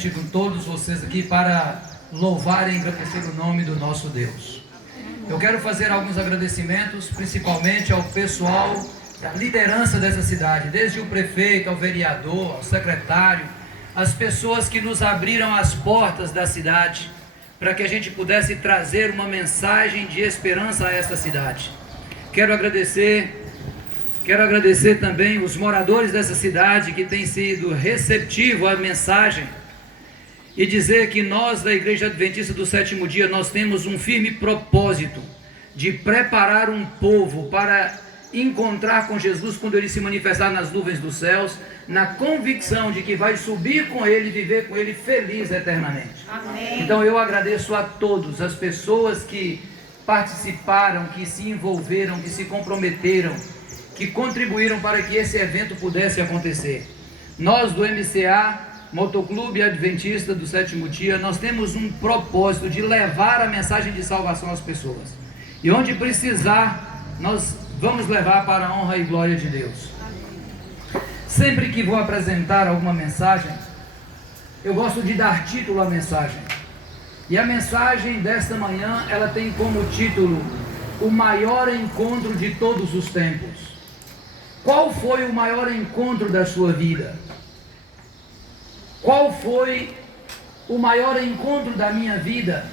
juntamente com todos vocês aqui para louvar e engrandecer o nome do nosso Deus. Eu quero fazer alguns agradecimentos, principalmente ao pessoal da liderança dessa cidade, desde o prefeito, ao vereador, ao secretário, as pessoas que nos abriram as portas da cidade, para que a gente pudesse trazer uma mensagem de esperança a esta cidade. Quero agradecer também os moradores dessa cidade que têm sido receptivos à mensagem e dizer que nós da Igreja Adventista do Sétimo Dia, nós temos um firme propósito de preparar um povo para encontrar com Jesus quando Ele se manifestar nas nuvens dos céus, na convicção de que vai subir com Ele e viver com Ele feliz eternamente. Amém. Então eu agradeço a todos, as pessoas que participaram, que se envolveram, que se comprometeram, que contribuíram para que esse evento pudesse acontecer. Nós do MCA, Motoclube Adventista do Sétimo Dia, nós temos um propósito de levar a mensagem de salvação às pessoas. E onde precisar, nós vamos levar para a honra e glória de Deus. Sempre que vou apresentar alguma mensagem, eu gosto de dar título à mensagem. E a mensagem desta manhã, ela tem como título: o maior encontro de todos os tempos. Qual foi o maior encontro da sua vida? Qual foi o maior encontro da minha vida?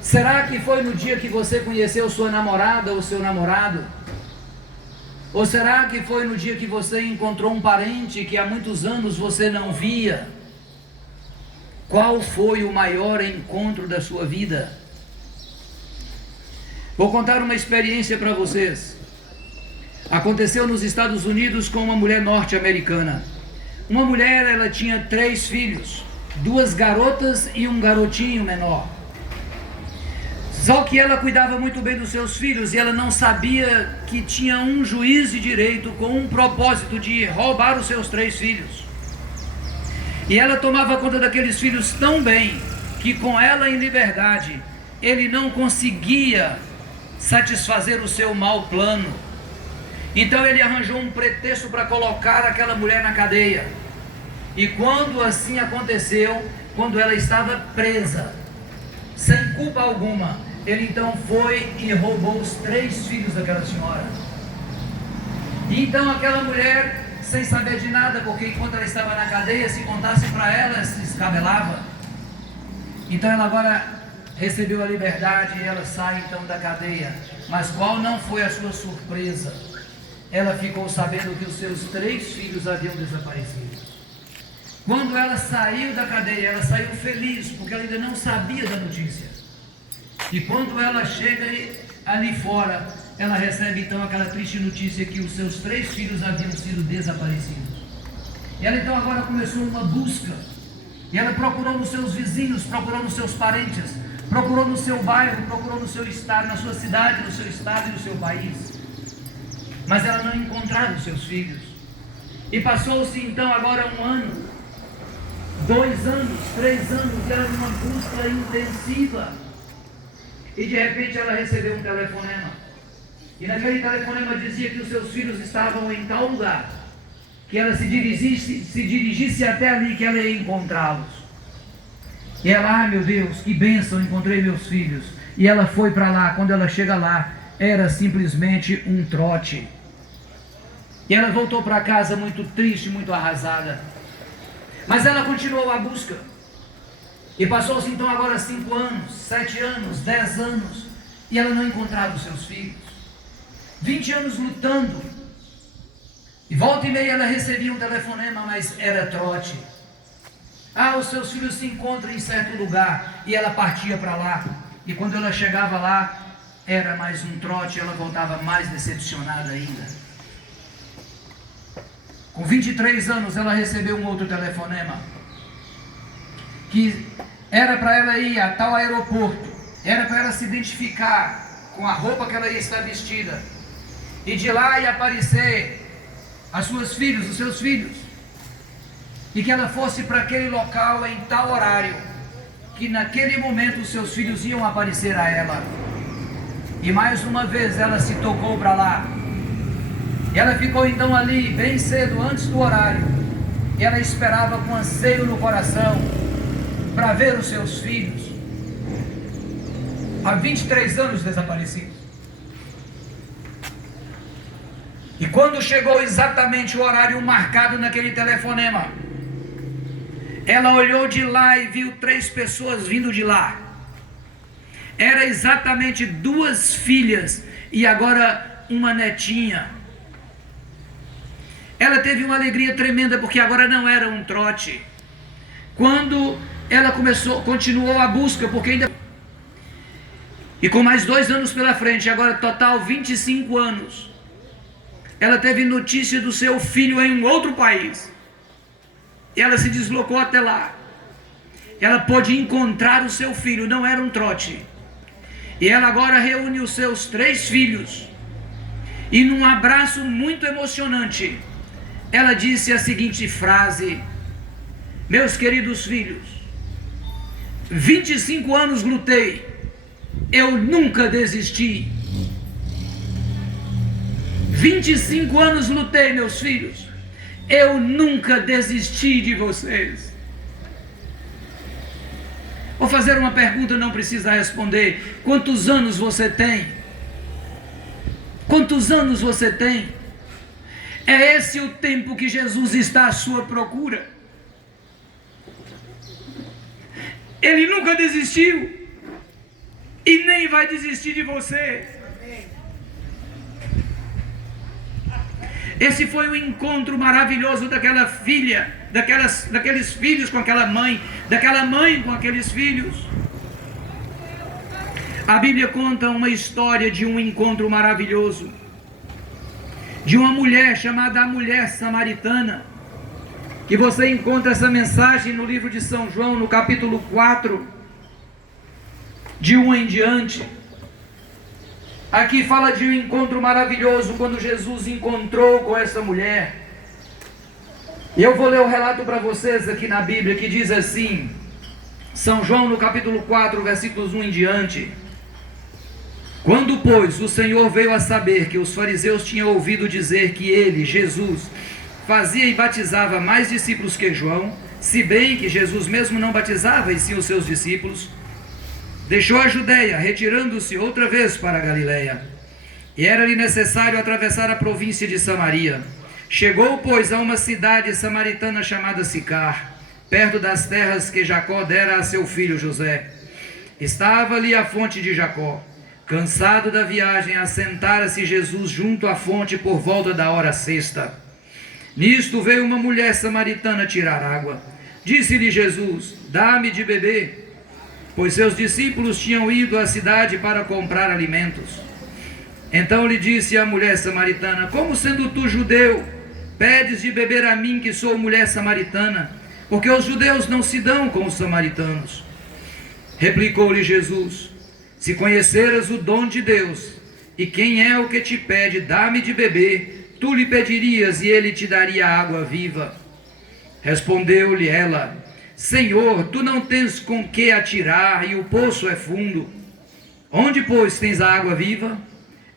Será que foi no dia que você conheceu sua namorada ou seu namorado? Ou será que foi no dia que você encontrou um parente que há muitos anos você não via? Qual foi o maior encontro da sua vida? Vou contar uma experiência para vocês. Aconteceu nos Estados Unidos com uma mulher norte-americana. Uma mulher, ela tinha 3 filhos, 2 garotas e um garotinho menor. Só que ela cuidava muito bem dos seus filhos e ela não sabia que tinha um juiz de direito com um propósito de roubar os seus 3 filhos. E ela tomava conta daqueles filhos tão bem que com ela em liberdade, ele não conseguia satisfazer o seu mau plano. Então ele arranjou um pretexto para colocar aquela mulher na cadeia. E quando assim aconteceu, quando ela estava presa, sem culpa alguma, ele então foi e roubou os 3 filhos daquela senhora. E então aquela mulher, sem saber de nada, porque enquanto ela estava na cadeia, se contasse para ela, se escabelava. Então ela agora recebeu a liberdade e ela sai então da cadeia. Mas qual não foi a sua surpresa? Ela ficou sabendo que os seus 3 filhos haviam desaparecido. Quando ela saiu da cadeia, ela saiu feliz, porque ela ainda não sabia da notícia. E quando ela chega ali fora, ela recebe então aquela triste notícia que os seus 3 filhos haviam sido desaparecidos. E ela então agora começou uma busca. E ela procurou nos seus vizinhos, procurou nos seus parentes, procurou no seu bairro, procurou no seu estado, na sua cidade, no seu estado e no seu país. Mas ela não encontrava os seus filhos. E passou-se então agora 1 ano, 2 anos, 3 anos, era uma busca intensiva. E de repente ela recebeu um telefonema. E naquele telefonema dizia que os seus filhos estavam em tal lugar, que ela se dirigisse até ali, que ela ia encontrá-los. E ela, meu Deus, que bênção, encontrei meus filhos. E ela foi para lá. Quando ela chega lá, era simplesmente um trote. E ela voltou para casa muito triste, muito arrasada. Mas ela continuou a busca. E passou-se então agora 5 anos, 7 anos, 10 anos, e ela não encontrava os seus filhos. 20 anos lutando. E volta e meia ela recebia um telefonema, mas era trote. Ah, os seus filhos se encontram em certo lugar. E ela partia para lá. E quando ela chegava lá, era mais um trote, ela voltava mais decepcionada ainda. Com 23 anos, ela recebeu um outro telefonema, que era para ela ir a tal aeroporto, era para ela se identificar com a roupa que ela ia estar vestida, e de lá ia aparecer as suas filhas, os seus filhos, e que ela fosse para aquele local em tal horário, que naquele momento os seus filhos iam aparecer a ela. E mais uma vez ela se tocou para lá. E ela ficou então ali bem cedo, antes do horário. ela esperava com anseio no coração para ver os seus filhos, há 23 anos desaparecidos. E quando chegou exatamente o horário marcado naquele telefonema, ela olhou de lá e viu 3 pessoas vindo de lá. Era exatamente 2 filhas e agora uma netinha. Ela teve uma alegria tremenda, porque agora não era um trote. Quando ela continuou a busca, porque ainda... E com mais 2 anos pela frente, agora total 25 anos, ela teve notícia do seu filho em um outro país. E ela se deslocou até lá. Ela pôde encontrar o seu filho, não era um trote. E ela agora reúne os seus 3 filhos. E num abraço muito emocionante, ela disse a seguinte frase: meus queridos filhos, 25 anos lutei, eu nunca desisti. 25 anos lutei, meus filhos, eu nunca desisti de vocês. Vou fazer uma pergunta, não precisa responder. Quantos anos você tem? Quantos anos você tem? É esse o tempo que Jesus está à sua procura. Ele nunca desistiu e nem vai desistir de você. Esse foi um encontro maravilhoso daquela filha, daqueles filhos com aquela mãe, daquela mãe com aqueles filhos. A Bíblia conta uma história de um encontro maravilhoso, de uma mulher chamada a mulher samaritana, que você encontra essa mensagem no livro de São João, no capítulo 4, de 1 em diante. Aqui fala de um encontro maravilhoso, quando Jesus encontrou com essa mulher. E eu vou ler o relato para vocês aqui na Bíblia, que diz assim, São João no capítulo 4, versículos 1 em diante. Quando, pois, o Senhor veio a saber que os fariseus tinham ouvido dizer que ele, Jesus, fazia e batizava mais discípulos que João, se bem que Jesus mesmo não batizava e sim os seus discípulos, deixou a Judeia, retirando-se outra vez para a Galiléia. E era-lhe necessário atravessar a província de Samaria. Chegou, pois, a uma cidade samaritana chamada Sicar, perto das terras que Jacó dera a seu filho José. Estava ali a fonte de Jacó. Cansado da viagem, assentara-se Jesus junto à fonte por volta da hora sexta. Nisto veio uma mulher samaritana tirar água. Disse-lhe Jesus: dá-me de beber, pois seus discípulos tinham ido à cidade para comprar alimentos. Então lhe disse a mulher samaritana: como sendo tu judeu, pedes de beber a mim, que sou mulher samaritana? Porque os judeus não se dão com os samaritanos. Replicou-lhe Jesus: se conheceras o dom de Deus, e quem é o que te pede, dá-me de beber, tu lhe pedirias e ele te daria água viva. Respondeu-lhe ela: Senhor, tu não tens com que atirar, e o poço é fundo. Onde, pois, tens a água viva?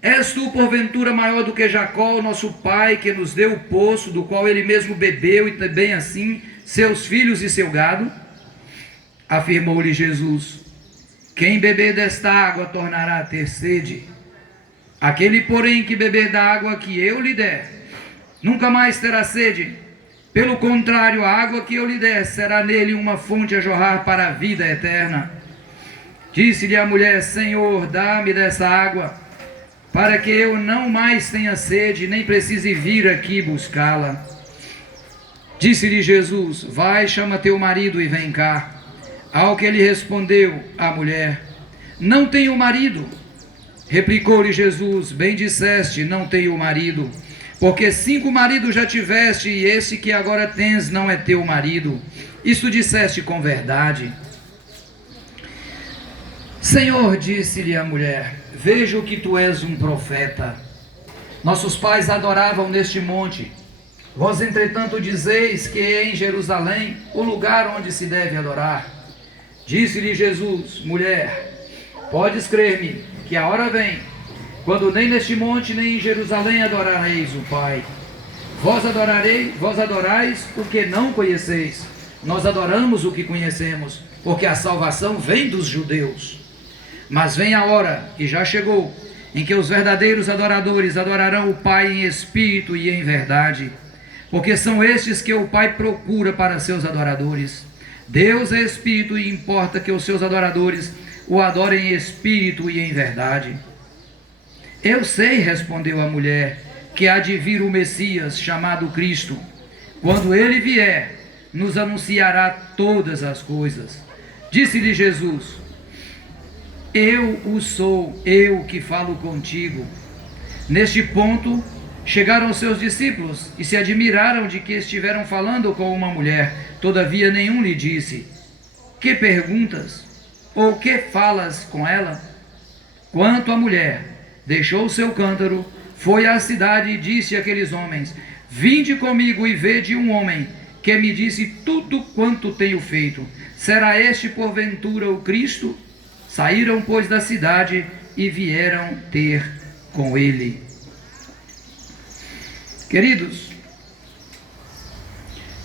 És tu, porventura, maior do que Jacó, nosso pai, que nos deu o poço, do qual ele mesmo bebeu, e também assim seus filhos e seu gado? Afirmou-lhe Jesus: quem beber desta água tornará a ter sede. Aquele, porém, que beber da água que eu lhe der, nunca mais terá sede. Pelo contrário, a água que eu lhe der será nele uma fonte a jorrar para a vida eterna. Disse-lhe a mulher: Senhor, dá-me dessa água, para que eu não mais tenha sede, nem precise vir aqui buscá-la. Disse-lhe Jesus: vai, chama teu marido e vem cá. Ao que lhe respondeu a mulher: não tenho marido. Replicou-lhe Jesus: bem disseste, não tenho marido, porque 5 maridos já tiveste, e esse que agora tens não é teu marido. Isto disseste com verdade. Senhor, disse-lhe a mulher, vejo que tu és um profeta. Nossos pais adoravam neste monte. Vós, entretanto, dizeis que é em Jerusalém o lugar onde se deve adorar. Disse-lhe Jesus: mulher, podes crer-me que a hora vem, quando nem neste monte nem em Jerusalém adorareis o Pai. Vós adorais o que não conheceis. Nós adoramos o que conhecemos, porque a salvação vem dos judeus. Mas vem a hora, e já chegou, em que os verdadeiros adoradores adorarão o Pai em espírito e em verdade, porque são estes que o Pai procura para seus adoradores. Deus é espírito e importa que os seus adoradores o adorem em espírito e em verdade. Eu sei, respondeu a mulher, que há de vir o Messias, chamado Cristo. Quando ele vier, nos anunciará todas as coisas. Disse-lhe Jesus: eu o sou, eu que falo contigo. Neste ponto, chegaram os seus discípulos e se admiraram de que estiveram falando com uma mulher. Todavia nenhum lhe disse: que perguntas? Ou que falas com ela? Quanto à mulher, deixou o seu cântaro, foi à cidade e disse àqueles homens: vinde comigo e vede um homem que me disse tudo quanto tenho feito. Será este porventura o Cristo? Saíram, pois, da cidade e vieram ter com ele. Queridos,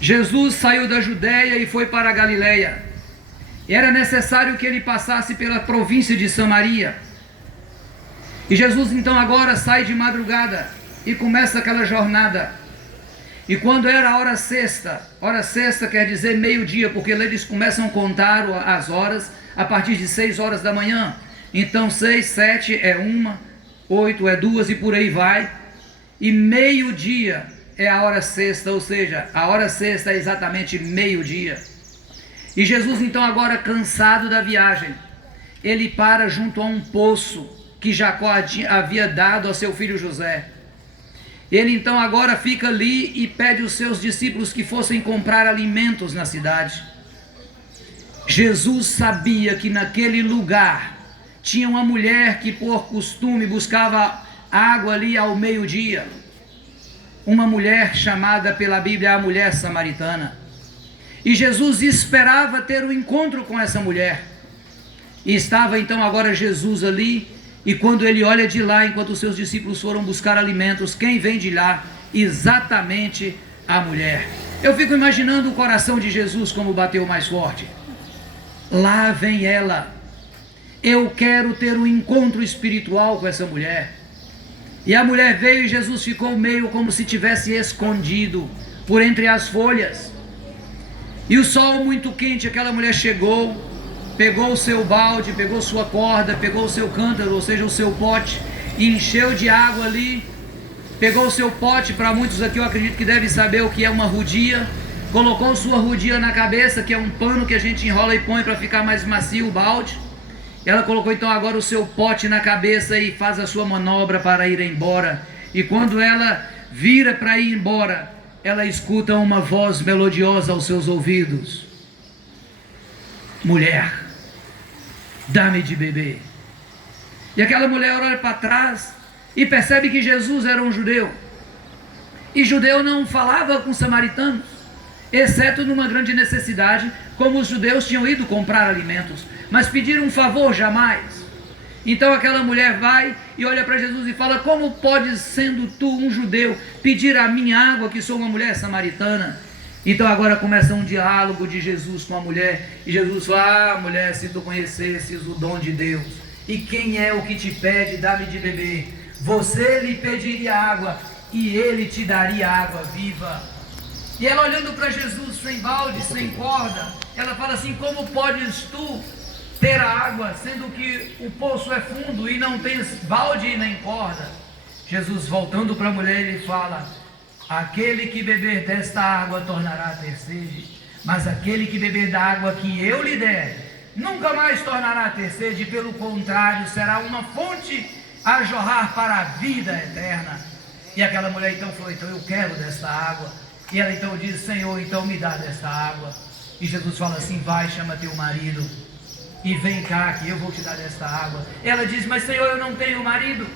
Jesus saiu da Judéia e foi para a Galileia. Era necessário que ele passasse pela província de Samaria. E Jesus então agora sai de madrugada e começa aquela jornada. E quando era a hora sexta quer dizer meio-dia, porque eles começam a contar as horas a partir de 6 horas da manhã. Então 6, 7 é 1, 8 é 2 e por aí vai. E meio-dia é a hora sexta, ou seja, a hora sexta é exatamente meio-dia. E Jesus então agora cansado da viagem, ele para junto a um poço que Jacó havia dado a seu filho José. Ele então agora fica ali e pede aos seus discípulos que fossem comprar alimentos na cidade. Jesus sabia que naquele lugar tinha uma mulher que por costume buscava água ali ao meio-dia. Uma mulher chamada pela Bíblia a mulher samaritana. E Jesus esperava ter um encontro com essa mulher. E estava então agora Jesus ali. E quando ele olha de lá, enquanto os seus discípulos foram buscar alimentos, quem vem de lá? Exatamente a mulher. Eu fico imaginando o coração de Jesus como bateu mais forte. Lá vem ela. Eu quero ter um encontro espiritual com essa mulher. E a mulher veio e Jesus ficou meio como se tivesse escondido por entre as folhas. E o sol muito quente, aquela mulher chegou, pegou o seu balde, pegou sua corda, pegou o seu cântaro, ou seja, o seu pote, e encheu de água ali. Pegou o seu pote, para muitos aqui eu acredito que devem saber o que é uma rudia. Colocou sua rudia na cabeça, que é um pano que a gente enrola e põe para ficar mais macio o balde. Ela colocou então agora o seu pote na cabeça e faz a sua manobra para ir embora. E quando ela vira para ir embora, ela escuta uma voz melodiosa aos seus ouvidos: mulher, dá-me de beber. E aquela mulher olha para trás e percebe que Jesus era um judeu. E judeu não falava com samaritanos, exceto numa grande necessidade, como os judeus tinham ido comprar alimentos, mas pedir um favor jamais. Então aquela mulher vai e olha para Jesus e fala: como podes, sendo tu um judeu, pedir a minha água, que sou uma mulher samaritana? Então agora começa um diálogo de Jesus com a mulher, e Jesus fala: ah, mulher, se tu conhecesses o dom de Deus, e quem é o que te pede, dá-me de beber, você lhe pediria água, e ele te daria água viva. E ela olhando para Jesus, sem balde, sem corda, ela fala assim: como podes tu ter a água, sendo que o poço é fundo, e não tens balde nem corda? Jesus, voltando para a mulher, ele fala: aquele que beber desta água tornará a ter sede, mas aquele que beber da água que eu lhe der, nunca mais tornará a ter sede, pelo contrário, será uma fonte a jorrar para a vida eterna. E aquela mulher então falou: então eu quero desta água. E ela então diz: Senhor, então me dá desta água. E Jesus fala assim: vai, chama teu marido e vem cá que eu vou te dar desta água. Ela diz: mas Senhor, eu não tenho marido.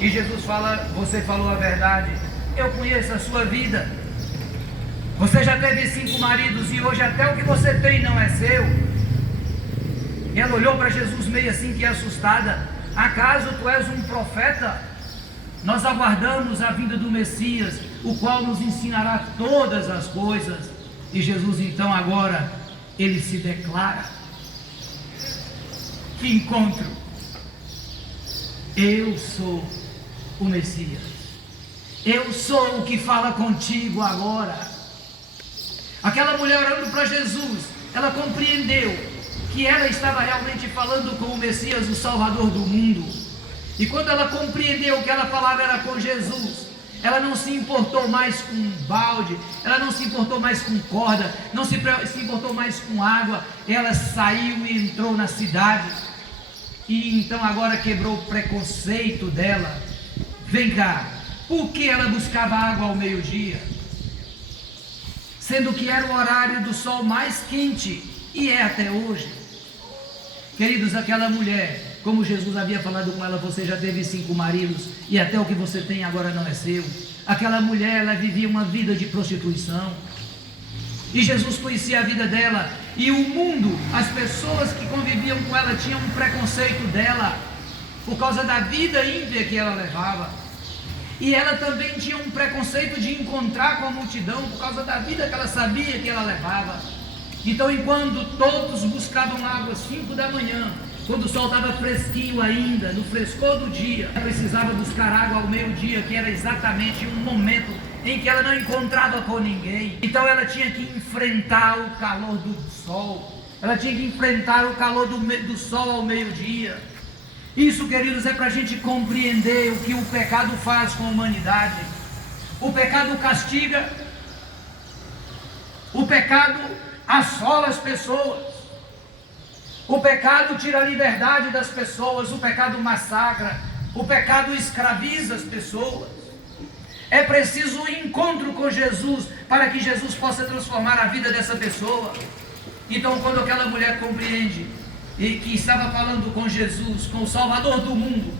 E Jesus fala: você falou a verdade, eu conheço a sua vida. Você já teve 5 maridos e hoje até o que você tem não é seu. E ela olhou para Jesus meio assim que assustada: acaso tu és um profeta? Nós aguardamos a vinda do Messias, o qual nos ensinará todas as coisas. E Jesus então agora, ele se declara. Que encontro! Eu sou o Messias. Eu sou o que fala contigo agora. Aquela mulher olhando para Jesus, ela compreendeu que ela estava realmente falando com o Messias, o Salvador do mundo. E quando ela compreendeu que ela falava era com Jesus, ela não se importou mais com balde, ela não se importou mais com corda, não se importou mais com água. Ela saiu e entrou na cidade. E então agora quebrou o preconceito dela. Vem cá, por que ela buscava água ao meio-dia? Sendo que era o horário do sol mais quente, e é até hoje. Queridos, aquela mulher, como Jesus havia falado com ela, você já teve 5 maridos, e até o que você tem agora não é seu. Aquela mulher, ela vivia uma vida de prostituição, e Jesus conhecia a vida dela, e o mundo, as pessoas que conviviam com ela, tinham um preconceito dela, por causa da vida ímpia que ela levava. E ela também tinha um preconceito de encontrar com a multidão, por causa da vida que ela sabia que ela levava. Então, enquanto todos buscavam água às 5 da manhã, quando o sol estava fresquinho ainda, no frescor do dia, ela precisava buscar água ao meio-dia, que era exatamente um momento em que ela não encontrava com ninguém. Então ela tinha que enfrentar o calor do sol, ela tinha que enfrentar o calor do sol ao meio-dia. Isso, queridos, é para a gente compreender o que o pecado faz com a humanidade. O pecado castiga, o pecado assola as pessoas, o pecado tira a liberdade das pessoas, o pecado massacra, o pecado escraviza as pessoas. É preciso um encontro com Jesus para que Jesus possa transformar a vida dessa pessoa. Então, quando aquela mulher compreende e que estava falando com Jesus, com o Salvador do mundo,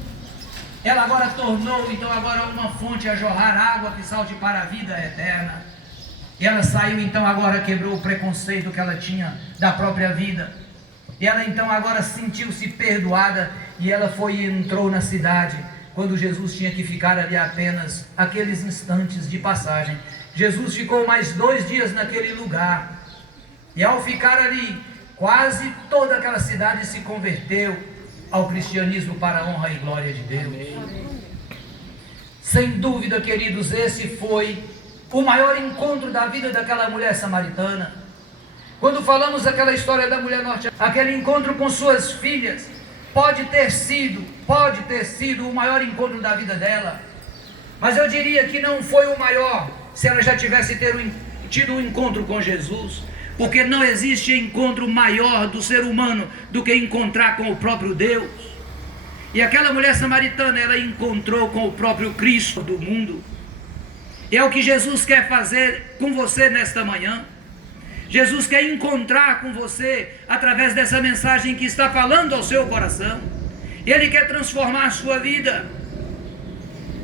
ela agora tornou então agora uma fonte a jorrar água que salte para a vida eterna. E ela saiu então agora, quebrou o preconceito que ela tinha da própria vida. E ela então agora sentiu-se perdoada, e ela foi e entrou na cidade, quando Jesus tinha que ficar ali apenas aqueles instantes de passagem. Jesus ficou mais 2 dias naquele lugar, e ao ficar ali, quase toda aquela cidade se converteu ao cristianismo para a honra e glória de Deus. Sem dúvida, queridos, esse foi o maior encontro da vida daquela mulher samaritana. Quando falamos daquela história da mulher norte, aquele encontro com suas filhas, pode ter sido o maior encontro da vida dela, mas eu diria que não foi o maior se ela já tivesse tido um encontro com Jesus, porque não existe encontro maior do ser humano do que encontrar com o próprio Deus. E aquela mulher samaritana, ela encontrou com o próprio Cristo do mundo. E é o que Jesus quer fazer com você nesta manhã. Jesus quer encontrar com você através dessa mensagem que está falando ao seu coração. Ele quer transformar a sua vida.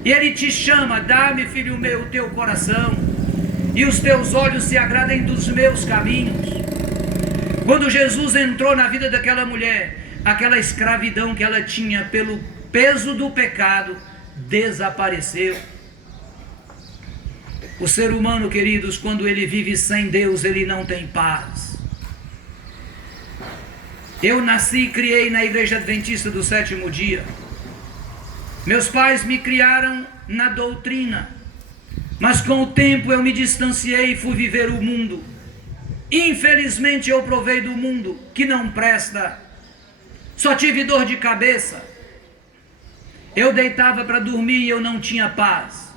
E Ele te chama: dá-me, filho meu, o teu coração, e os teus olhos se agradem dos meus caminhos. Quando Jesus entrou na vida daquela mulher, aquela escravidão que ela tinha pelo peso do pecado desapareceu. O ser humano, queridos, quando ele vive sem Deus, ele não tem paz. Eu nasci e criei na Igreja Adventista do Sétimo Dia. Meus pais me criaram na doutrina, mas com o tempo eu me distanciei e fui viver o mundo. Infelizmente eu provei do mundo que não presta. Só tive dor de cabeça. Eu deitava para dormir e eu não tinha paz.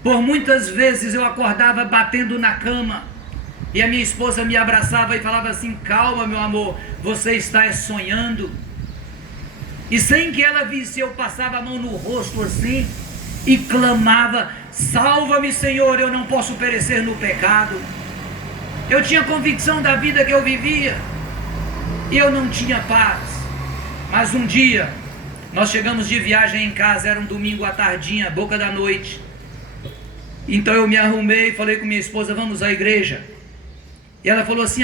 Por muitas vezes eu acordava batendo na cama, e a minha esposa me abraçava e falava assim: calma, meu amor, você está sonhando. E sem que ela visse, eu passava a mão no rosto assim e clamava: salva-me, Senhor, eu não posso perecer no pecado. Eu tinha convicção da vida que eu vivia e eu não tinha paz. Mas um dia nós chegamos de viagem em casa, era um domingo à tardinha, boca da noite. Então eu me arrumei e falei com minha esposa: vamos à igreja. E ela falou assim: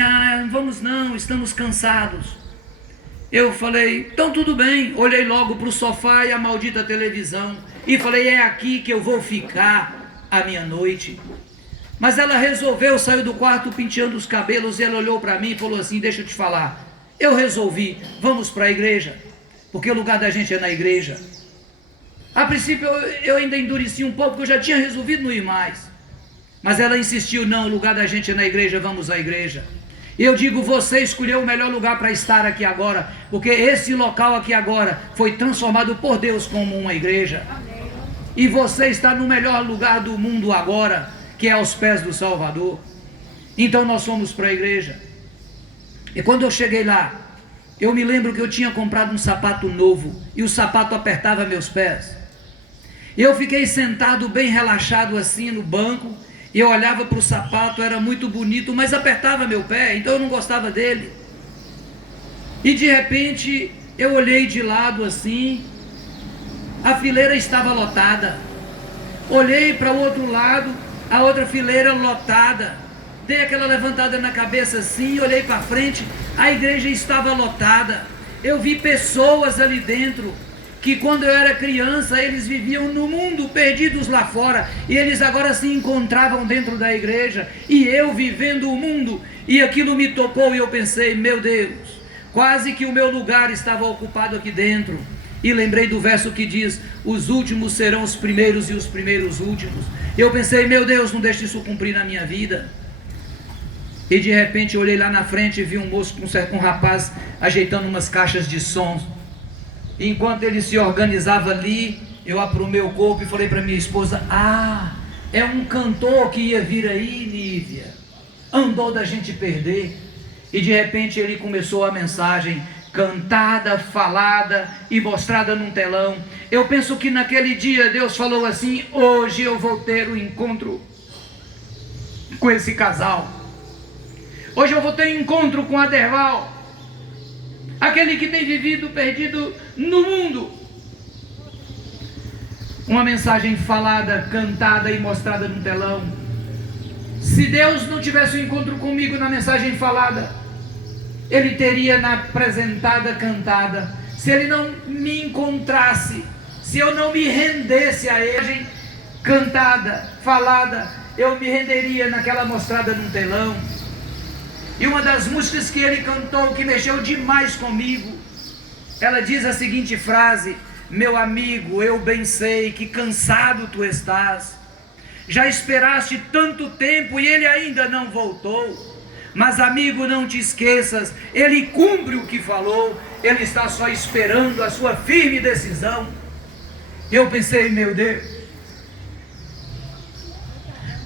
vamos não, estamos cansados. Eu falei, então tudo bem. Olhei logo para o sofá e a maldita televisão e falei, é aqui que eu vou ficar a minha noite. Mas ela resolveu, saiu do quarto penteando os cabelos e ela olhou para mim e falou assim, deixa eu te falar, eu resolvi, vamos para a igreja, porque o lugar da gente é na igreja. A princípio eu ainda endureci um pouco, porque eu já tinha resolvido não ir mais. Mas ela insistiu, não, o lugar da gente é na igreja, vamos à igreja. E eu digo, você escolheu o melhor lugar para estar aqui agora, porque esse local aqui agora foi transformado por Deus como uma igreja. E você está no melhor lugar do mundo agora, que é aos pés do Salvador. Então nós fomos para a igreja. E quando eu cheguei lá, eu me lembro que eu tinha comprado um sapato novo, e o sapato apertava meus pés. Eu fiquei sentado bem relaxado assim no banco, e eu olhava para o sapato, era muito bonito, mas apertava meu pé, então eu não gostava dele. E de repente, eu olhei de lado assim, a fileira estava lotada. Olhei para o outro lado, a outra fileira lotada. Dei aquela levantada na cabeça assim, olhei para frente, a igreja estava lotada. Eu vi pessoas ali dentro, que quando eu era criança, eles viviam no mundo, perdidos lá fora, e eles agora se encontravam dentro da igreja, e eu vivendo o mundo, e aquilo me tocou, e eu pensei, meu Deus, quase que o meu lugar estava ocupado aqui dentro. E lembrei do verso que diz, os últimos serão os primeiros, e os primeiros últimos. Eu pensei, meu Deus, não deixe isso cumprir na minha vida. E de repente eu olhei lá na frente e vi um moço, um rapaz ajeitando umas caixas de som. Enquanto ele se organizava ali, eu aprumei o corpo e falei para minha esposa, é um cantor que ia vir aí, Nívia, andou da gente perder. E de repente ele começou a mensagem cantada, falada e mostrada num telão. Eu penso que naquele dia Deus falou assim, hoje eu vou ter um encontro com esse casal. Hoje eu vou ter um encontro com Aderval, aquele que tem vivido perdido no mundo. Uma mensagem falada, cantada e mostrada no telão. Se Deus não tivesse um encontro comigo na mensagem falada, Ele teria na apresentada, cantada. Se Ele não me encontrasse, se eu não me rendesse a Ele, cantada, falada, eu me renderia naquela mostrada no telão. E uma das músicas que ele cantou, que mexeu demais comigo, ela diz a seguinte frase, meu amigo, eu bem sei que cansado tu estás, já esperaste tanto tempo e ele ainda não voltou, mas amigo, não te esqueças, ele cumpre o que falou, ele está só esperando a sua firme decisão. Eu pensei, meu Deus,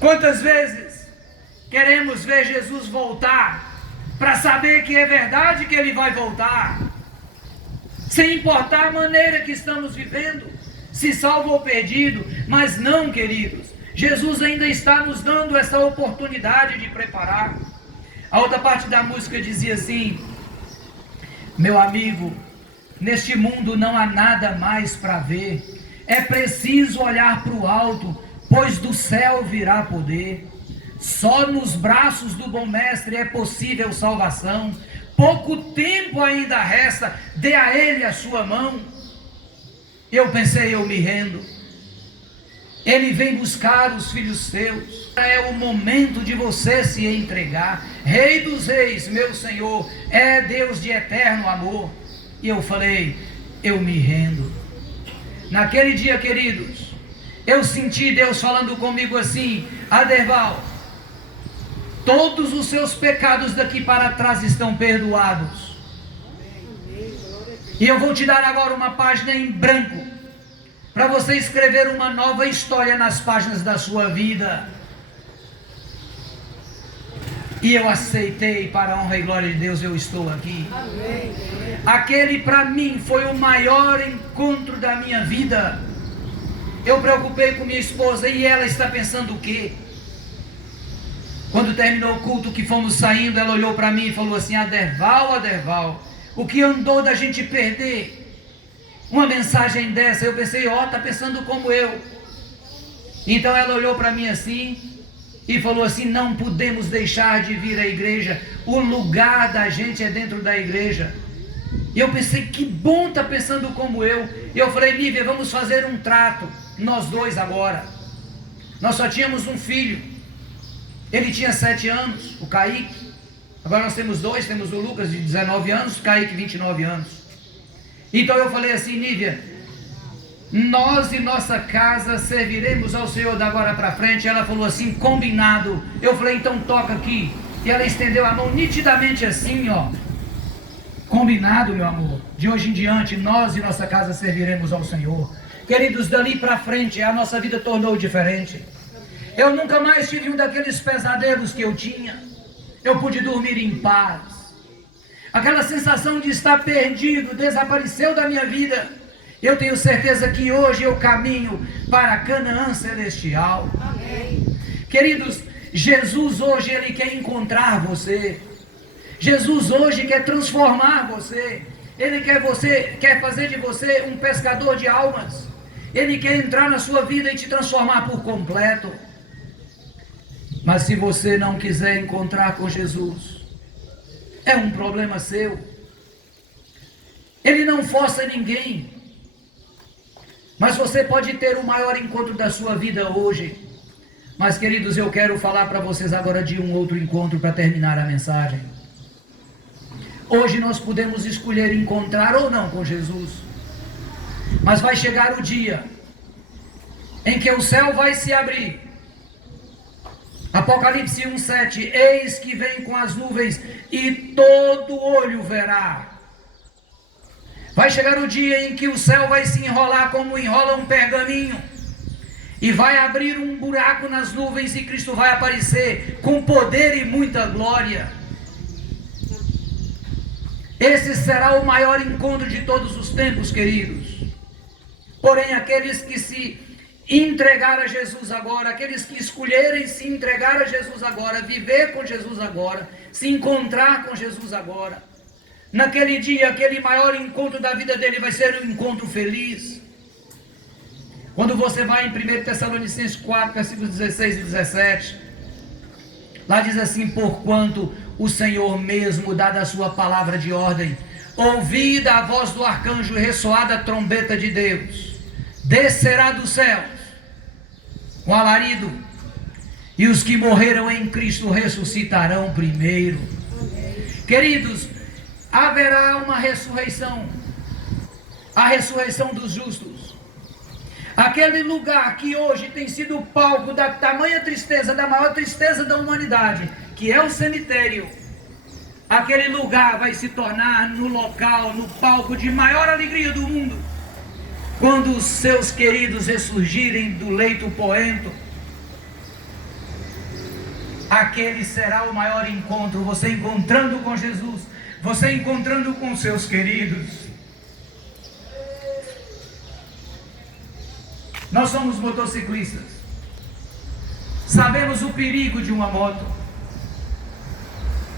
quantas vezes queremos ver Jesus voltar, para saber que é verdade que Ele vai voltar, sem importar a maneira que estamos vivendo, se salvo ou perdido. Mas não, queridos, Jesus ainda está nos dando essa oportunidade de preparar. A outra parte da música dizia assim, meu amigo, neste mundo não há nada mais para ver, é preciso olhar para o alto, pois do céu virá poder. Só nos braços do bom mestre é possível salvação. Pouco tempo ainda resta, dê a ele a sua mão. Eu pensei, eu me rendo. Ele vem buscar os filhos seus. É o momento de você se entregar. Rei dos reis, meu Senhor, é Deus de eterno amor. E eu falei, eu me rendo. Naquele dia, queridos, eu senti Deus falando comigo assim, Aderval, todos os seus pecados daqui para trás estão perdoados. E eu vou te dar agora uma página em branco, para você escrever uma nova história nas páginas da sua vida. E eu aceitei, para a honra e glória de Deus, eu estou aqui. Amém. Aquele para mim foi o maior encontro da minha vida. Eu preocupei com minha esposa e ela está pensando o quê? Quando terminou o culto que fomos saindo, ela olhou para mim e falou assim, Aderval, Aderval, o que andou da gente perder? Uma mensagem dessa, eu pensei, está pensando como eu. Então ela olhou para mim assim e falou assim, não podemos deixar de vir à igreja, o lugar da gente é dentro da igreja. E eu pensei, que bom tá pensando como eu. E eu falei, Nívia, vamos fazer um trato, nós dois agora. Nós só tínhamos um filho. Ele tinha 7 anos, o Kaique. Agora nós temos 2, temos o Lucas de 19 anos, o Kaique 29 anos. Então eu falei assim, Nívia, nós e nossa casa serviremos ao Senhor da agora para frente. Ela falou assim, combinado. Eu falei, então toca aqui. E ela estendeu a mão nitidamente assim, ó. Combinado, meu amor. De hoje em diante, nós e nossa casa serviremos ao Senhor. Queridos, dali para frente, a nossa vida tornou diferente. Eu nunca mais tive um daqueles pesadelos que eu tinha. Eu pude dormir em paz. Aquela sensação de estar perdido desapareceu da minha vida. Eu tenho certeza que hoje eu caminho para Canaã celestial. Amém. Queridos, Jesus hoje Ele quer encontrar você. Jesus hoje quer transformar você. Ele quer fazer de você um pescador de almas. Ele quer entrar na sua vida e te transformar por completo. Mas se você não quiser encontrar com Jesus, é um problema seu. Ele não força ninguém. Mas você pode ter o maior encontro da sua vida hoje. Mas, queridos, eu quero falar para vocês agora de um outro encontro para terminar a mensagem. Hoje nós podemos escolher encontrar ou não com Jesus. Mas vai chegar o dia em que o céu vai se abrir. Apocalipse 1:7, eis que vem com as nuvens e todo olho verá. Vai chegar o dia em que o céu vai se enrolar como enrola um pergaminho. E vai abrir um buraco nas nuvens e Cristo vai aparecer com poder e muita glória. Esse será o maior encontro de todos os tempos, queridos. Porém, aqueles que se entregar a Jesus agora, aqueles que escolherem se entregar a Jesus agora, viver com Jesus agora, se encontrar com Jesus agora, naquele dia, aquele maior encontro da vida dele vai ser um encontro feliz. Quando você vai em 1 Tessalonicenses 4, versículos 16 e 17, lá diz assim, porquanto o Senhor mesmo, dada a sua palavra de ordem, ouvida a voz do arcanjo e ressoada a trombeta de Deus, descerá dos céus com alarido, e os que morreram em Cristo ressuscitarão primeiro. Queridos, haverá uma ressurreição, a ressurreição dos justos. Aquele lugar que hoje tem sido o palco da tamanha tristeza, da maior tristeza da humanidade, que é o cemitério, aquele lugar vai se tornar no local, no palco de maior alegria do mundo, quando os seus queridos ressurgirem do leito poento. Aquele será o maior encontro, você encontrando com Jesus, você encontrando com seus queridos. Nós somos motociclistas, sabemos o perigo de uma moto.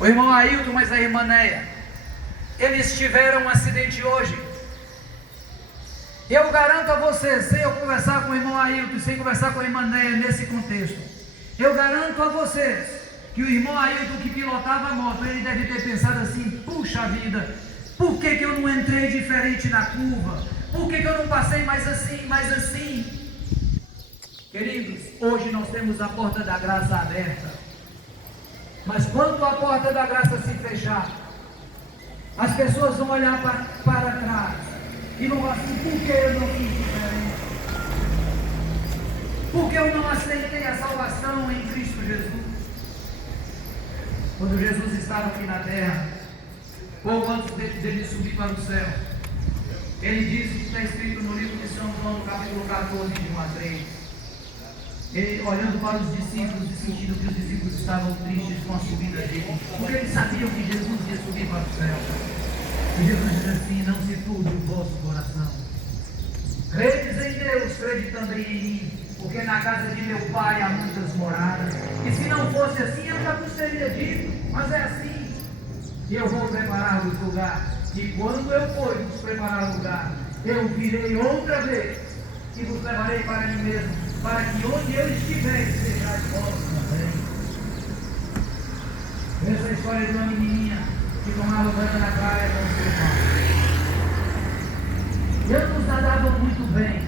O irmão Ailton, mas a irmã Neia, eles tiveram um acidente hoje. Eu garanto a vocês, sem eu conversar com o irmão Ailton, sem conversar com a irmã Neia nesse contexto, eu garanto a vocês que o irmão Ailton que pilotava a moto, ele deve ter pensado assim, puxa vida, por que eu não entrei diferente na curva? Por que eu não passei mais assim? Queridos, hoje nós temos a porta da graça aberta. Mas quando a porta da graça se fechar, as pessoas vão olhar para trás e vão falar assim, por que eu não fiz diferente? Por que eu não aceitei a salvação em Cristo Jesus? Quando Jesus estava aqui na terra, pouco antes dele subir para o céu, ele disse que está escrito no livro de São João, no capítulo 14, de 1 a 3. Ele olhando para os discípulos e sentindo que os discípulos estavam tristes com a subida dele, porque eles sabiam que Jesus ia subir para o céu. E Jesus diz assim, não se turbe o vosso coração. Credes em Deus, crede também em mim, porque na casa de meu Pai há muitas moradas. E se não fosse assim, eu já vos teria dito, mas é assim. E eu vou preparar-vos lugar. E quando eu for vos preparar lugar, eu virei outra vez e vos levarei para mim mesmo, para que onde eu estiver, sejais vós também. Essa é a história de uma menininha que tomava banho na praia com seu pai. Eles nos nadavam muito bem,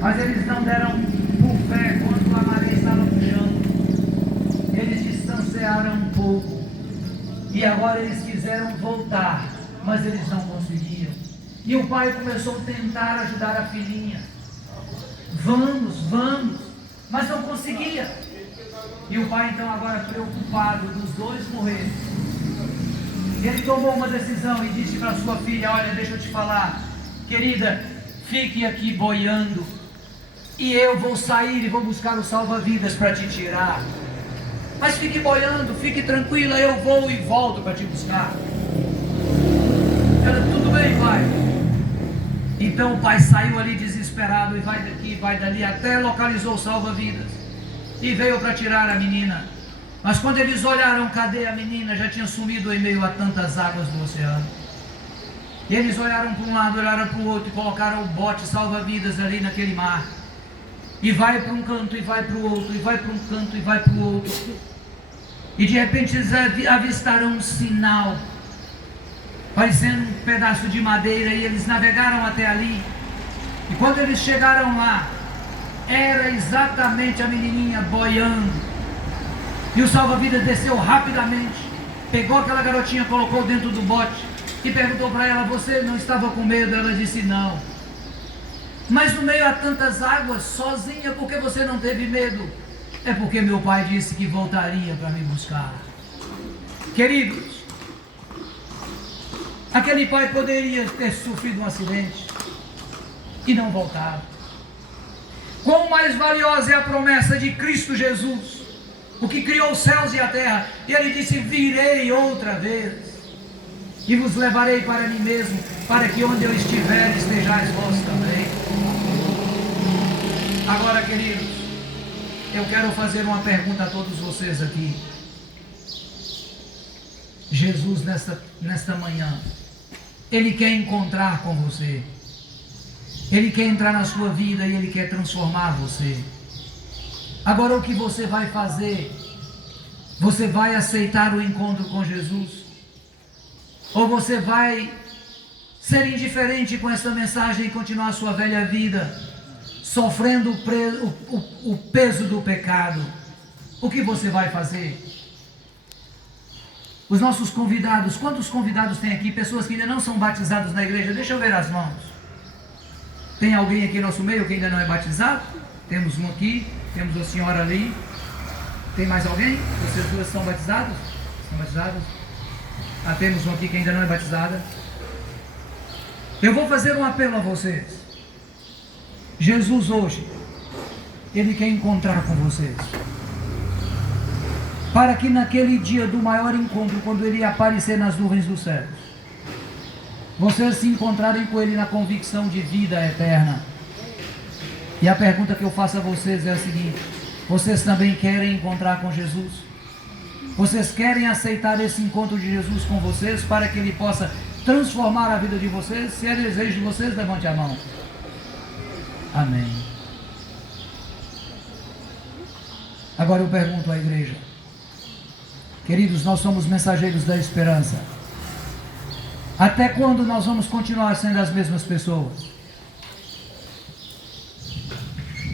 mas eles não deram por fé quando a maré estava puxando. Eles distanciaram um pouco e agora eles quiseram voltar, mas eles não conseguiam. E o pai começou a tentar ajudar a filhinha. Vamos, mas não conseguia. E o pai então agora preocupado dos dois morrerem, ele tomou uma decisão e disse para sua filha: olha, deixa eu te falar, querida, fique aqui boiando e eu vou sair e vou buscar o salva-vidas para te tirar. Mas fique boiando, fique tranquila, eu vou e volto para te buscar. Ela: tudo bem, pai. Então o pai saiu ali desesperado e vai daqui, vai dali, até localizou o salva-vidas e veio para tirar a menina. Mas quando eles olharam, cadê a menina? Já tinha sumido em meio a tantas águas do oceano. E eles olharam para um lado, olharam para o outro e colocaram o bote salva-vidas ali naquele mar. E vai para um canto e vai para o outro, e vai para um canto e vai para o outro. E de repente eles avistaram um sinal, parecendo um pedaço de madeira, e eles navegaram até ali. E quando eles chegaram lá, era exatamente a menininha boiando. E o salva-vidas desceu rapidamente, pegou aquela garotinha, colocou dentro do bote e perguntou para ela: você não estava com medo? Ela disse: não. Mas no meio a tantas águas, sozinha, por que você não teve medo? É porque meu pai disse que voltaria para me buscar. Queridos, aquele pai poderia ter sofrido um acidente e não voltar. Quão mais valiosa é a promessa de Cristo Jesus, o que criou os céus e a terra. E ele disse: virei outra vez e vos levarei para mim mesmo, para que onde eu estiver estejais vós também. Agora, queridos, eu quero fazer uma pergunta a todos vocês aqui. Jesus nesta manhã, Ele quer encontrar com você. Ele quer entrar na sua vida e Ele quer transformar você. Agora, o que você vai fazer? Você vai aceitar o encontro com Jesus? Ou você vai ser indiferente com essa mensagem e continuar a sua velha vida, sofrendo o peso do pecado? O que você vai fazer? Os nossos convidados, quantos convidados tem aqui? Pessoas que ainda não são batizados na igreja? Deixa eu ver as mãos. Tem alguém aqui no nosso meio que ainda não é batizado? Temos um aqui, temos a senhora ali. Tem mais alguém? Vocês duas são batizados? São batizados? Ah, temos um aqui que ainda não é batizada. Eu vou fazer um apelo a vocês. Jesus hoje, Ele quer encontrar com vocês, para que naquele dia do maior encontro, quando Ele aparecer nas nuvens dos céus, vocês se encontrarem com Ele na convicção de vida eterna. E a pergunta que eu faço a vocês é a seguinte: vocês também querem encontrar com Jesus? Vocês querem aceitar esse encontro de Jesus com vocês, para que Ele possa transformar a vida de vocês? Se é desejo de vocês, levante a mão. Amém. Agora eu pergunto à igreja: queridos, nós somos mensageiros da esperança. Até quando nós vamos continuar sendo as mesmas pessoas?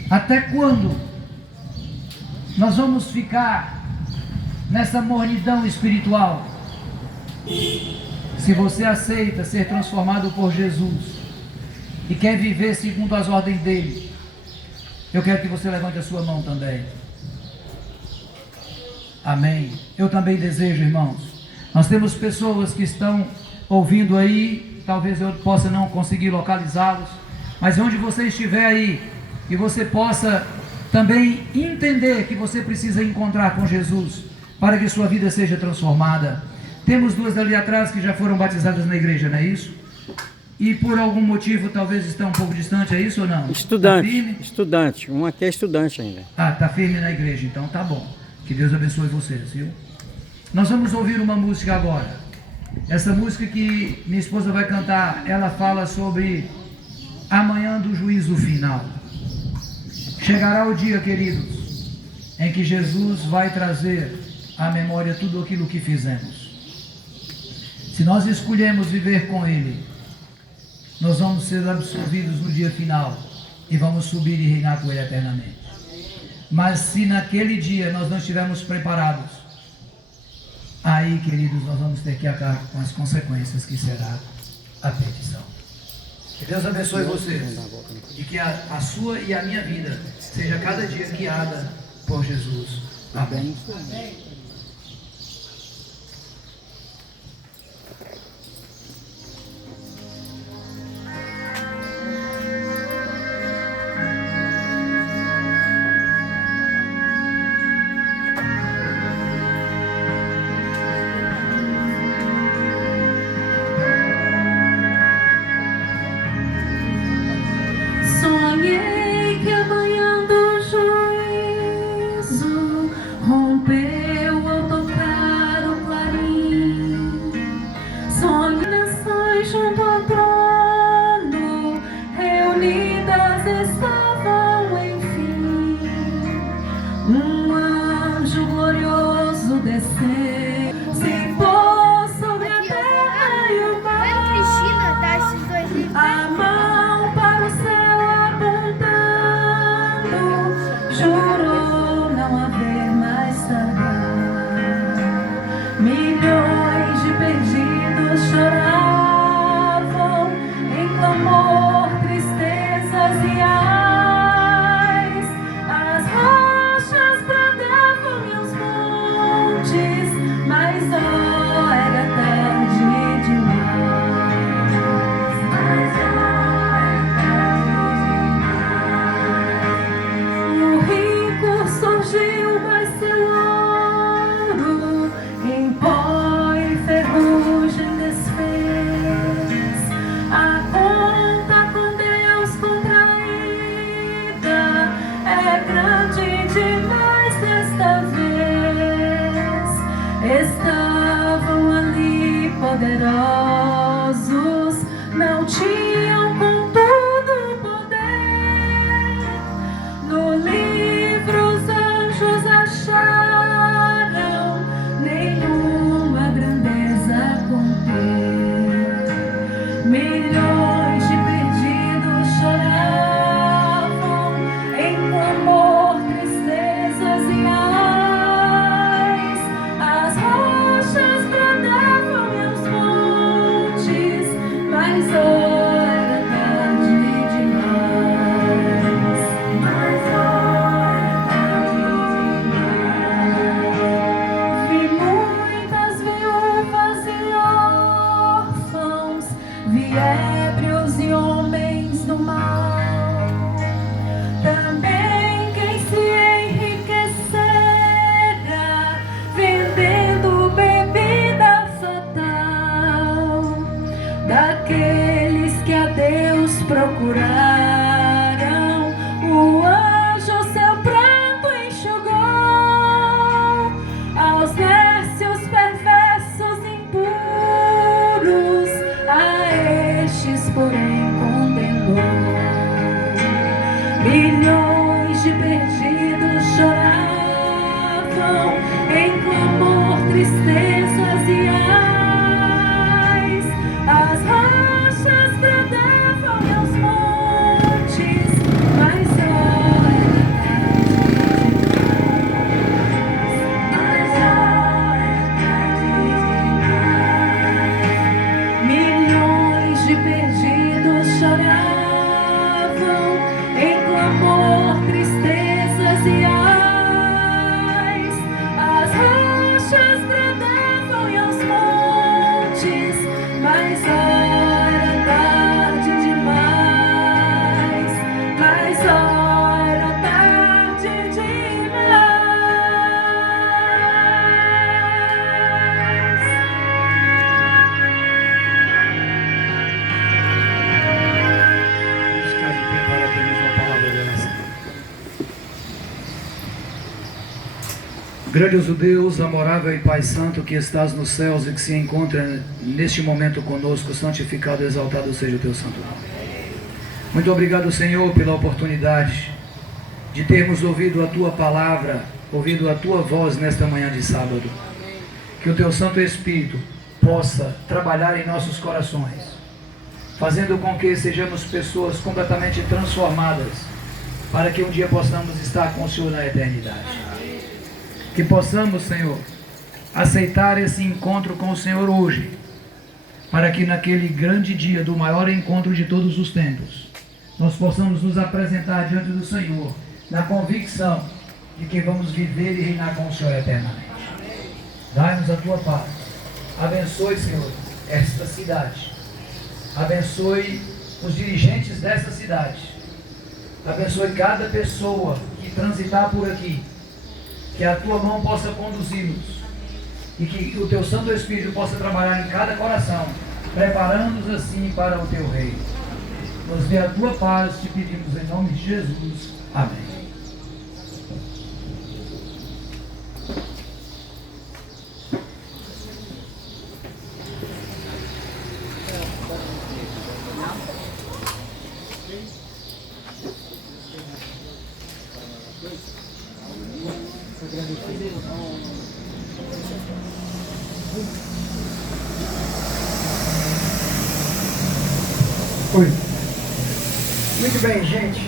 Até quando nós vamos ficar nessa mornidão espiritual? Se você aceita ser transformado por Jesus e quer viver segundo as ordens dele, eu quero que você levante a sua mão também. Amém. Eu também desejo, irmãos. Nós temos pessoas que estão ouvindo aí, talvez eu possa não conseguir localizá-los, mas onde você estiver aí, que você possa também entender que você precisa encontrar com Jesus, para que sua vida seja transformada. Temos duas ali atrás que já foram batizadas na igreja, não é isso? E por algum motivo talvez estão um pouco distante, é isso ou não? Estudante, tá estudante, uma aqui é estudante ainda. Ah, está firme na igreja, então tá bom. Que Deus abençoe vocês, viu? Nós vamos ouvir uma música agora. Essa música que minha esposa vai cantar, ela fala sobre amanhã do juízo final. Chegará o dia, queridos, em que Jesus vai trazer à memória tudo aquilo que fizemos. Se nós escolhemos viver com Ele, nós vamos ser absolvidos no dia final e vamos subir e reinar com Ele eternamente. Mas se naquele dia nós não estivermos preparados, aí, queridos, nós vamos ter que acabar com as consequências que será a perdição. Que Deus abençoe vocês e que a sua e a minha vida seja cada dia guiada por Jesus. Amém. Sonhei que amanhã do juízo rompeu ao tocar o clarim. Sonhei nações junto ao trono, reunidas estavam enfim. Um anjo glorioso desceu, se pôs sobre a terra e o mar. A mão para o céu apontando, jurou não haver mais tardar. Milhões de perdidos choravam em clamor, tristezas e ais. As rochas brandavam e os montes, mas oh, era tarde demais. O rico surgiu, mas seu ouro em pó e ferrugem desfez. A conta com Deus contraída é grande demais desta vez. Estavam ali poderosos, não tinham contudo poder. No livro os anjos acharam nenhuma grandeza conter. Milhões de perdidos choravam em clamor, tristezas e ais. As rochas brandavam e os montes, mas oh, era tarde demais. Mas oh, era tarde demais. Vi muitas viúvas e órfãos, vi ébrios e homens do mal. Também quem se enriquecera vendendo bebida fatal. Daqueles que a Deus procuraram, o anjo seu pranto enxugou. Aos nércios perversos impuros, a estes porém condenou. Milhões de perdidos choravam em clamor, tristezas e ais. As rochas brandavam e os montes, mas oh, era tarde demais. Milhões de perdidos choravam em clamor, tristezas e ais. As rochas brandavam e os montes, mas oh, era tarde demais. Mas oh, era tarde demais. Vamos ficar de pé para termos uma palavra de oração. Grandioso Deus, amorável e Pai Santo que estás nos céus e que se encontra neste momento conosco, santificado e exaltado seja o teu santo nome. Muito obrigado, Senhor, pela oportunidade de termos ouvido a tua palavra, ouvido a tua voz nesta manhã de sábado. Que o teu Santo Espírito possa trabalhar em nossos corações, fazendo com que sejamos pessoas completamente transformadas, para que um dia possamos estar com o Senhor na eternidade. Que possamos, Senhor, aceitar esse encontro com o Senhor hoje, para que naquele grande dia do maior encontro de todos os tempos, nós possamos nos apresentar diante do Senhor, na convicção de que vamos viver e reinar com o Senhor eternamente. Dai-nos a tua paz. Abençoe, Senhor, esta cidade. Abençoe os dirigentes dessa cidade. Abençoe cada pessoa que transitar por aqui. Que a tua mão possa conduzi-los. E que o teu Santo Espírito possa trabalhar em cada coração, preparando-nos assim para o teu reino. Nos dê a tua paz, te pedimos em nome de Jesus. Amém. Oi. Muito bem, gente.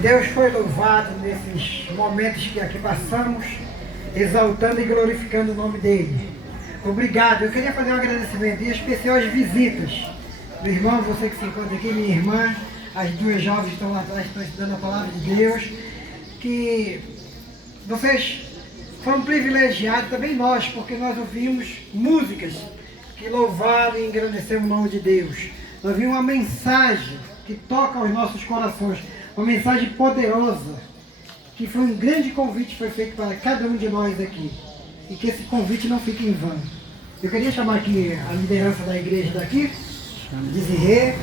Deus foi louvado nesses momentos que aqui passamos, exaltando e glorificando o nome dele. Obrigado. Eu queria fazer um agradecimento em especial às visitas. Meu irmão, você que se encontra aqui, minha irmã, as duas jovens estão lá atrás, estão estudando a palavra de Deus, que vocês foram privilegiados, também nós, porque nós ouvimos músicas que louvaram e engrandeceram o nome de Deus. Nós ouvimos uma mensagem que toca aos nossos corações, uma mensagem poderosa, que foi um grande convite que foi feito para cada um de nós aqui, e que esse convite não fique em vão. Eu queria chamar aqui a liderança da igreja daqui, Desirê,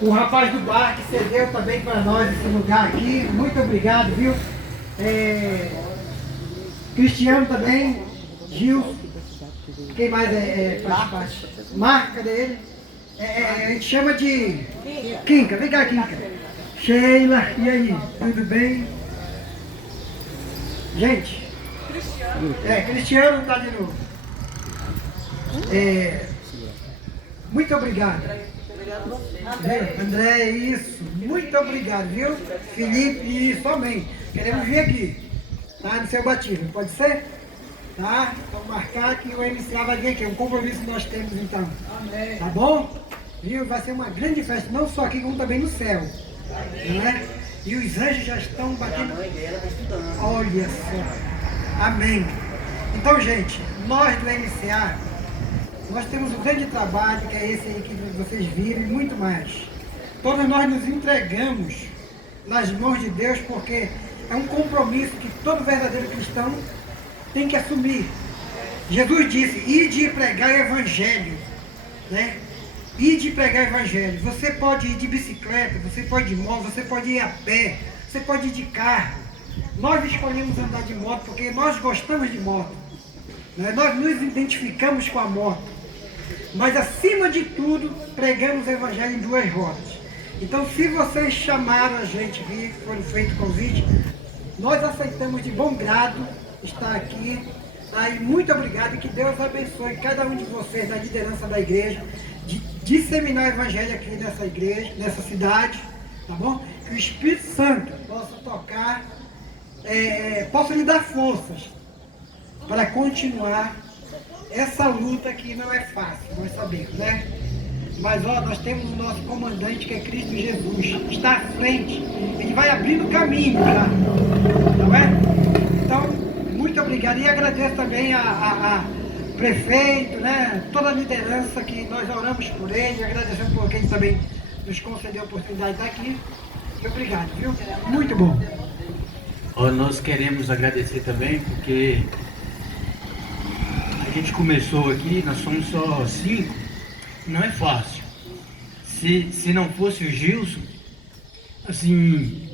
o rapaz do bar que cedeu também para nós esse lugar aqui, muito obrigado, viu? Cristiano também, Gil, quem mais faz parte? Marca dele, a gente chama de Quinca, vem cá Quinca. Sheila, e aí, tudo bem? Gente, Cristiano está de novo. Muito obrigado. André, isso. Muito obrigado, viu? Felipe, isso, amém. Queremos vir aqui, tá? No seu batismo, pode ser? Tá? Vamos marcar que o MCA vai vir aqui. É um compromisso que nós temos então. Amém. Tá bom? Viu? Vai ser uma grande festa, não só aqui, como também no céu. Não é? E os anjos já estão batendo. Olha só. Amém. Então, gente, nós do MCA, nós temos um grande trabalho, que é esse aí que vocês viram, e muito mais. Todos nós nos entregamos nas mãos de Deus, porque é um compromisso que todo verdadeiro cristão tem que assumir. Jesus disse, ide e pregar o evangelho, né? Ide e pregar o evangelho. Você pode ir de bicicleta, você pode ir de moto, você pode ir a pé, você pode ir de carro. Nós escolhemos andar de moto porque nós gostamos de moto, né? Nós nos identificamos com a moto. Mas acima de tudo, pregamos o evangelho em duas rodas. Então, se vocês chamaram a gente vir, foram feito convite, nós aceitamos de bom grado estar aqui. Tá? E muito obrigado, e que Deus abençoe cada um de vocês, da liderança da igreja, de disseminar o evangelho aqui nessa igreja, nessa cidade, tá bom? Que o Espírito Santo possa tocar, possa lhe dar forças para continuar essa luta que não é fácil, nós sabemos, né? Mas ó, nós temos o nosso comandante, que é Cristo Jesus, está à frente, ele vai abrindo caminho já, não é? Então, muito obrigado, e agradeço também a prefeito, né? Toda a liderança, que nós oramos por ele, agradecemos porque ele também nos concedeu a oportunidade de estar aqui. E obrigado, viu? Muito bom. Nós queremos agradecer também, porque a gente começou aqui, nós somos só 5, não é fácil. Se não fosse o Gilson, assim,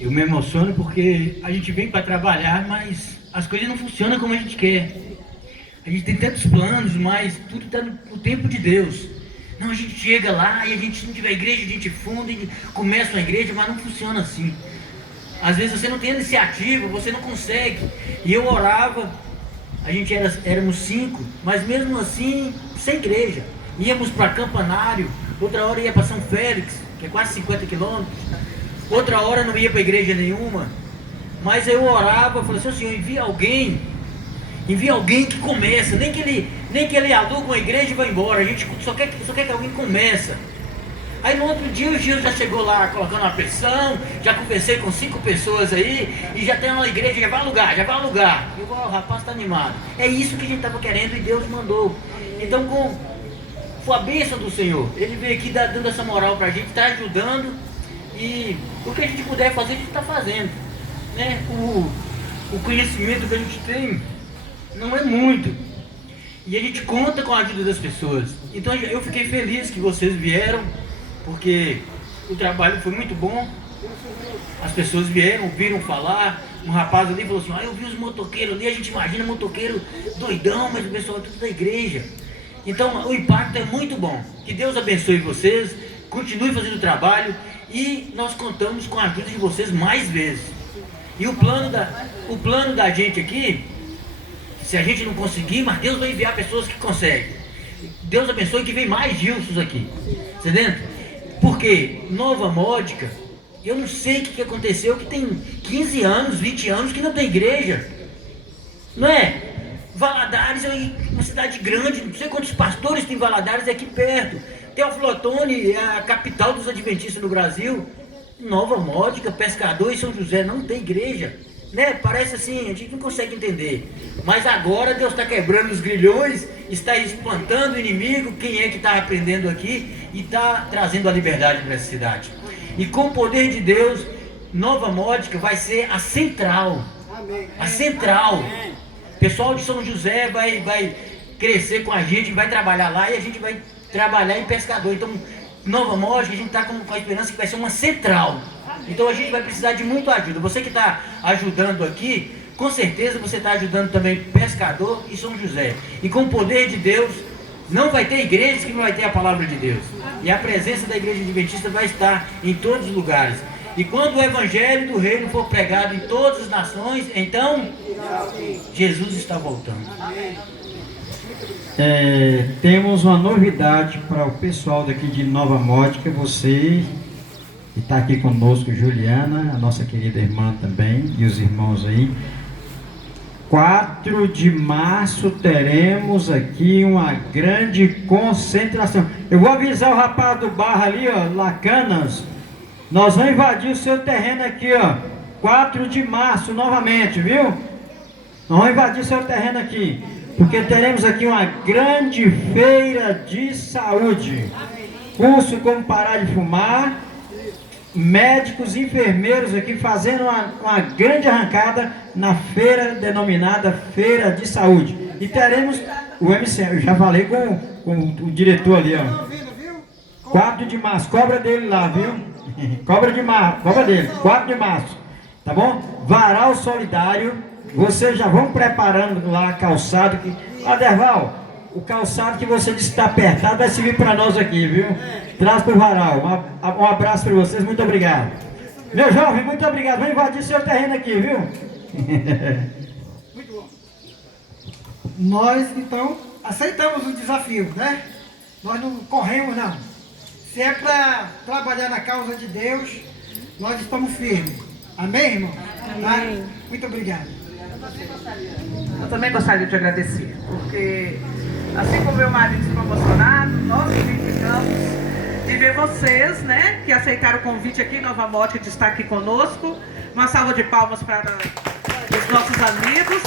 eu me emociono porque a gente vem para trabalhar, mas as coisas não funcionam como a gente quer. A gente tem tantos planos, mas tudo está no tempo de Deus. Não, a gente chega lá e a gente, se não tiver igreja, a gente funda e começa uma igreja, mas não funciona assim. Às vezes você não tem iniciativa, você não consegue. E eu orava, a gente éramos 5, mas mesmo assim, sem igreja. Íamos para Campanário, outra hora ia para São Félix, que é quase 50 quilômetros, outra hora não ia para igreja nenhuma. Mas eu orava, falei assim, Senhor, envia alguém que começa, nem que ele aluga uma igreja e vai embora, a gente só quer que alguém começa. Aí no outro dia o Gil já chegou lá colocando uma pressão, já conversei com 5 pessoas aí, e já tem uma igreja, já vai alugar. Eu vou, o rapaz está animado. É isso que a gente estava querendo e Deus mandou. Então foi a bênção do Senhor. Ele veio aqui dando essa moral para a gente, está ajudando, e o que a gente puder fazer, a gente está fazendo. Né? O conhecimento que a gente tem não é muito. E a gente conta com a ajuda das pessoas. Então eu fiquei feliz que vocês vieram, porque o trabalho foi muito bom. As pessoas vieram, ouviram falar. Um rapaz ali falou assim, eu vi os motoqueiros ali, a gente imagina motoqueiro doidão, mas o pessoal é tudo da igreja. Então o impacto é muito bom. Que Deus abençoe vocês, continue fazendo o trabalho, e nós contamos com a ajuda de vocês mais vezes. E o plano da gente aqui, se a gente não conseguir, mas Deus vai enviar pessoas que conseguem. Deus abençoe que vem mais Gilsons aqui. Entendeu? Porque Nova Módica, eu não sei o que aconteceu, que tem 15 anos, 20 anos que não tem igreja. Não é? Valadares é uma cidade grande, não sei quantos pastores tem Valadares aqui perto. Teófilo Otoni é a capital dos adventistas no Brasil. Nova Módica, Pescador e São José não tem igreja. Né? Parece assim, a gente não consegue entender. Mas agora Deus está quebrando os grilhões, está espantando o inimigo, quem é que está aprendendo aqui, e está trazendo a liberdade para essa cidade. E com o poder de Deus, Nova Módica vai ser a central. A central. O pessoal de São José vai crescer com a gente, vai trabalhar lá, e a gente vai trabalhar em Pescador. Então, Nova Módica, a gente está com a esperança que vai ser uma central. Então a gente vai precisar de muita ajuda. Você que está ajudando aqui, com certeza você está ajudando também Pescador e São José. E com o poder de Deus, não vai ter igrejas que não vai ter a palavra de Deus. E a presença da igreja adventista vai estar em todos os lugares. E quando o evangelho do reino for pregado em todas as nações, então Jesus está voltando. Temos uma novidade para o pessoal daqui de Nova Módica. Você que está aqui conosco, Juliana, a nossa querida irmã também, e os irmãos aí. 4 de março teremos aqui uma grande concentração. Eu vou avisar o rapaz do bar ali, ó, Lacanas. Nós vamos invadir o seu terreno aqui, ó. 4 de março novamente, viu? Nós vamos invadir o seu terreno aqui, porque teremos aqui uma grande feira de saúde. Curso como parar de fumar. Médicos e enfermeiros aqui fazendo uma grande arrancada na feira denominada Feira de Saúde. E teremos o MC, eu já falei com o diretor ali, ó. 4 de março, cobra dele lá, viu? Cobra dele, 4 de março, tá bom? Varal solidário, vocês já vão preparando lá calçado que... Aderval, o calçado que você disse que está apertado vai servir para nós aqui, viu? Traz para o varal. Um abraço para vocês, muito obrigado. Meu jovem, muito obrigado. Vou invadir seu terreno aqui, viu? Muito bom. Nós, então, aceitamos o desafio, né? Nós não corremos, não. Se é para trabalhar na causa de Deus, nós estamos firmes. Amém, irmão? Amém. Tá? Muito obrigado. Eu também gostaria de agradecer, porque assim como meu marido se promocionado, nós ficamos de ver vocês, né, que aceitaram o convite aqui em Nova Módica de estar aqui conosco. Uma salva de palmas para os nossos amigos.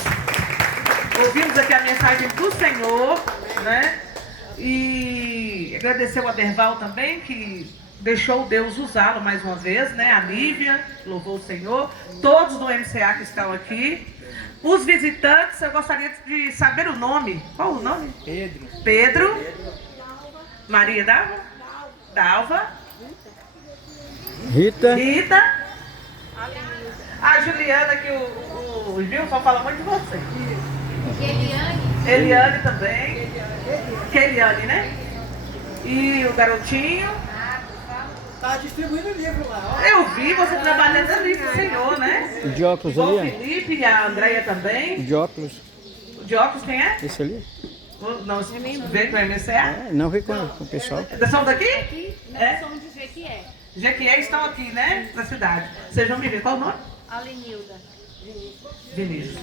Ouvimos aqui a mensagem do Senhor, né, e agradecer o Aderval também, que deixou Deus usá-lo mais uma vez, né, a Lívia, louvou o Senhor, todos do MCA que estão aqui. Os visitantes, eu gostaria de saber o nome. Qual o nome? Pedro. Maria Dalva. Rita. A Juliana, que o Gilson fala muito de você. Eliane também. Eliane, né? E o garotinho. Está distribuindo o livro lá. Ó. Eu vi você trabalhando ali com o Senhor, né? De óculos ali, o Felipe e a Andréia também. De óculos. De óculos, quem é? Esse ali? Não, esse veio com a MCA? É, não veio com o pessoal. São daqui? Aqui, nós É? somos de Jequié. Jequié estão aqui, né? Na cidade. Sejam bem-vindos. Qual o nome? Alenilda. Vinícius.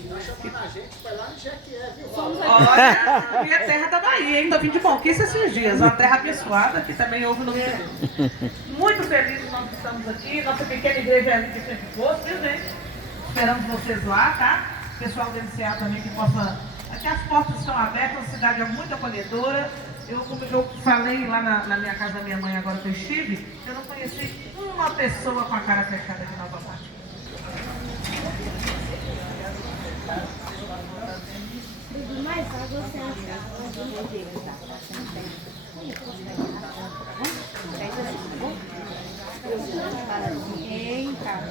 Somos aqui. Olha, minha terra da Bahia, hein? Tô vindo de Conquista esses dias. Uma terra abençoada, que também houve no Muito felizes nós estamos aqui. Nossa pequena igreja é ali que sempre fosse, viu, gente? Esperamos vocês lá, tá? O pessoal do MCA também que possa... Aqui as portas estão abertas, a cidade é muito acolhedora. Como eu falei lá na minha casa da minha mãe, agora que eu estive, eu não conheci uma pessoa com a cara fechada aqui na Nova Fátima. Mais água você acha?